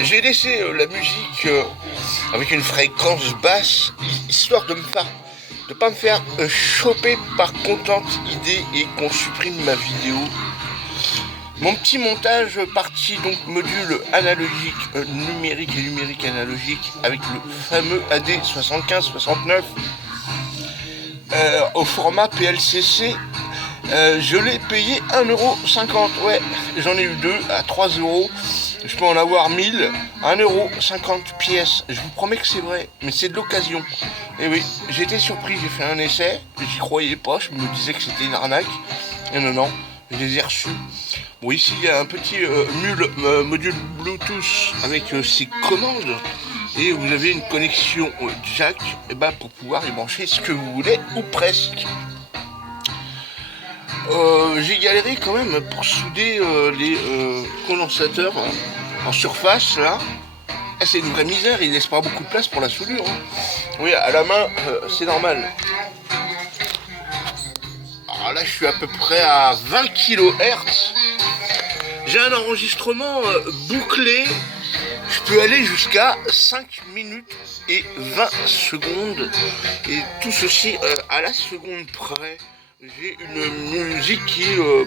J'ai laissé la musique avec une fréquence basse, histoire de pas me faire choper par Content ID et qu'on supprime ma vidéo. Mon petit montage parti donc module analogique, numérique et numérique analogique avec le fameux AD7569 au format PLCC. Je l'ai payé 1,50€. Ouais, j'en ai eu deux à 3€. Je peux en avoir 1000, 1,50€ pièce. Je vous promets que c'est vrai, mais c'est de l'occasion. Et oui, j'étais surpris, j'ai fait un essai, j'y croyais pas, je me disais que c'était une arnaque. Et non, je les ai reçus. Bon, ici il y a un petit module Bluetooth avec ses commandes. Et vous avez une connexion jack pour pouvoir y brancher ce que vous voulez, ou presque. J'ai galéré quand même pour souder les condensateurs en surface là. C'est une vraie misère, il laisse pas beaucoup de place pour la soudure. Oui, à la main, c'est normal. Alors là, je suis à peu près à 20 kHz. J'ai un enregistrement bouclé. Je peux aller jusqu'à 5 minutes et 20 secondes. Et tout ceci à la seconde près. J'ai une musique qui dure,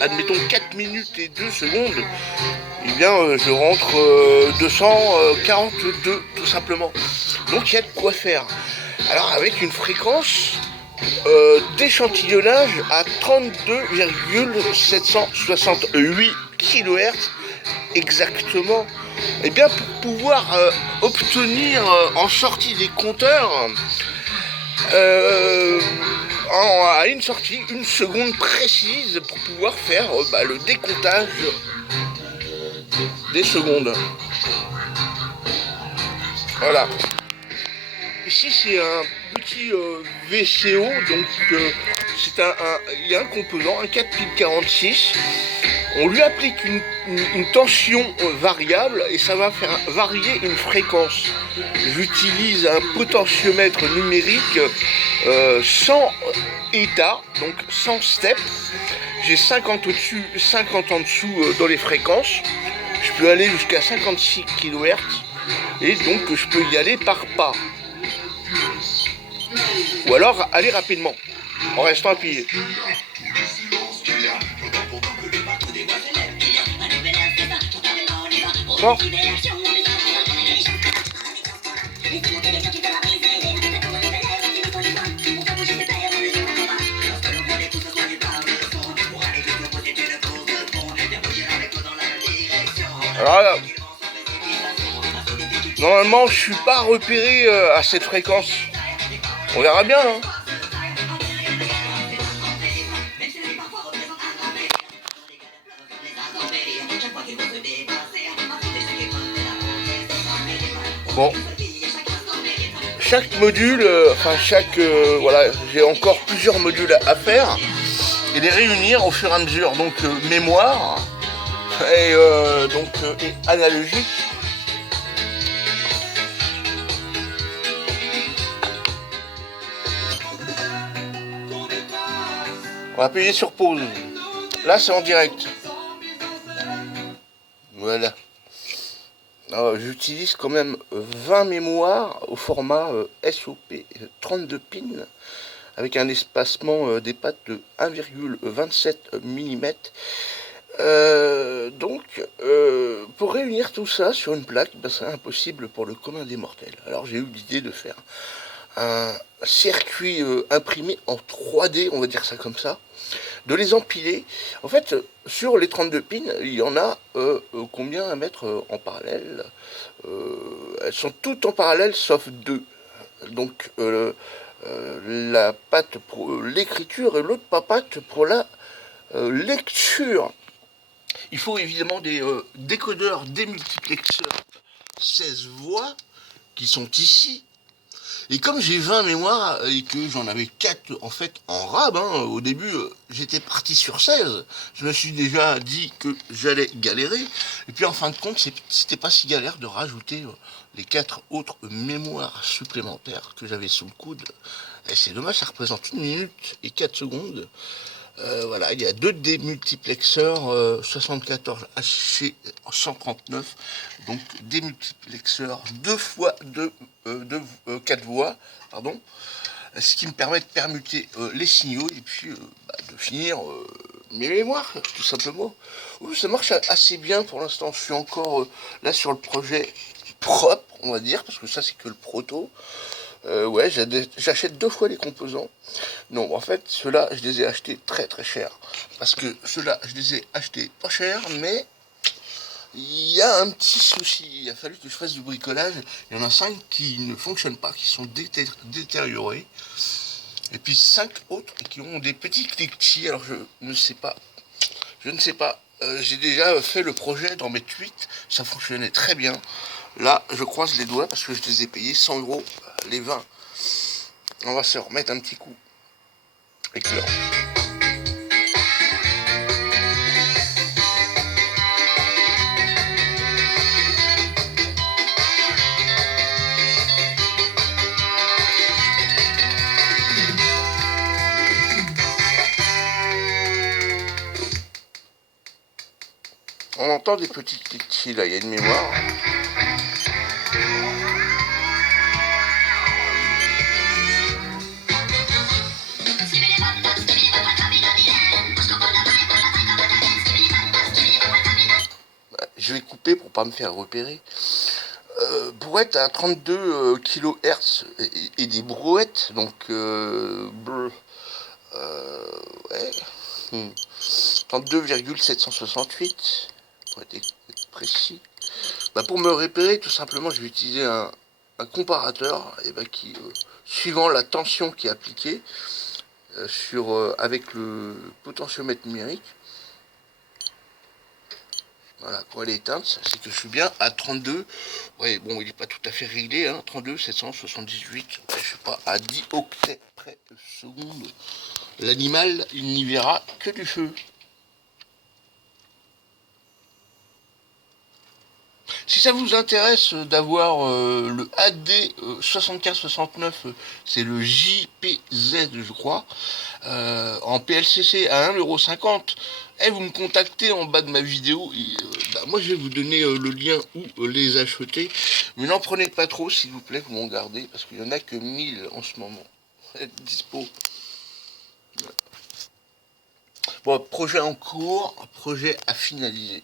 admettons, 4 minutes et 2 secondes. Eh bien, je rentre 242, tout simplement. Donc, il y a de quoi faire. Alors, avec une fréquence d'échantillonnage à 32,768 kHz exactement. Eh bien, pour pouvoir obtenir en sortie des compteurs à une sortie, une seconde précise pour pouvoir faire le décomptage des secondes. Voilà. Ici c'est un petit VCO, donc il y a un composant, un 4 pile 46. On lui applique une tension variable et ça va faire varier une fréquence. J'utilise un potentiomètre numérique sans état, donc sans step. J'ai 50 au-dessus, 50 en dessous dans les fréquences. Je peux aller jusqu'à 56 kHz et donc je peux y aller par pas. Ou alors aller rapidement en restant appuyé. Bon. Alors là, normalement je suis pas repéré à cette fréquence. On verra bien hein. Bon, chaque module, voilà, j'ai encore plusieurs modules à faire et les réunir au fur et à mesure. Donc mémoire et et analogique. On va appuyer sur pause. Là c'est en direct. Voilà. J'utilise quand même 20 mémoires au format SOP 32 pins avec un espacement des pattes de 1,27 mm. Pour réunir tout ça sur une plaque, c'est impossible pour le commun des mortels. Alors j'ai eu l'idée de faire un circuit imprimé en 3D, on va dire ça comme ça, de les empiler. En fait, sur les 32 pins, il y en a combien à mettre en parallèle elles sont toutes en parallèle sauf deux. Donc la patte pour l'écriture et l'autre patte pour la lecture. Il faut évidemment des décodeurs démultiplexeurs 16 voix qui sont ici. Et comme j'ai 20 mémoires et que j'en avais 4 en fait en rab, au début j'étais parti sur 16, je me suis déjà dit que j'allais galérer. Et puis en fin de compte, c'était pas si galère de rajouter les 4 autres mémoires supplémentaires que j'avais sous le coude. Et c'est dommage, ça représente 1 minute et 4 secondes. Voilà, il y a deux démultiplexeurs 74 HC139, donc démultiplexeur 2 fois 4 voix, pardon, ce qui me permet de permuter les signaux et puis de finir mes mémoires, tout simplement. Oui, ça marche assez bien pour l'instant. Je suis encore là sur le projet propre, on va dire, parce que ça c'est que le proto. Ouais, j'achète 2 fois les composants. Non, en fait, ceux-là, je les ai achetés très très cher. Parce que ceux-là, je les ai achetés pas cher, mais il y a un petit souci. Il a fallu que je fasse du bricolage. Il y en a 5 qui ne fonctionnent pas, qui sont détériorés. Et puis 5 autres qui ont des petits cliquetis. Alors je ne sais pas. Je ne sais pas. J'ai déjà fait le projet dans mes tweets. Ça fonctionnait très bien. Là, je croise les doigts parce que je les ai payés 100 euros les 20. On va se remettre un petit coup. Éclairant. On entend des petits cliquetis là, il y a une mémoire. Je vais couper pour pas me faire repérer. Brouette à 32 kHz et des brouettes, donc ouais, 32,768 pour être précis. Bah, pour me repérer, tout simplement, je vais utiliser un comparateur et bah, qui, suivant la tension qui est appliquée avec le potentiomètre numérique. Voilà, quand elle est éteinte, c'est que je suis bien à 32. Ouais, bon, il n'est pas tout à fait réglé, hein, 32, 778. Ouais, je suis pas à 10 octets près de seconde. L'animal, il n'y verra que du feu. Si ça vous intéresse d'avoir le AD 7569, c'est le JPZ, je crois, en PLCC à 1,50€, et vous me contactez en bas de ma vidéo, et moi je vais vous donner le lien où les acheter, mais n'en prenez pas trop s'il vous plaît, vous m'en gardez, parce qu'il n'y en a que 1000 en ce moment, dispo. Bon, projet en cours, projet à finaliser.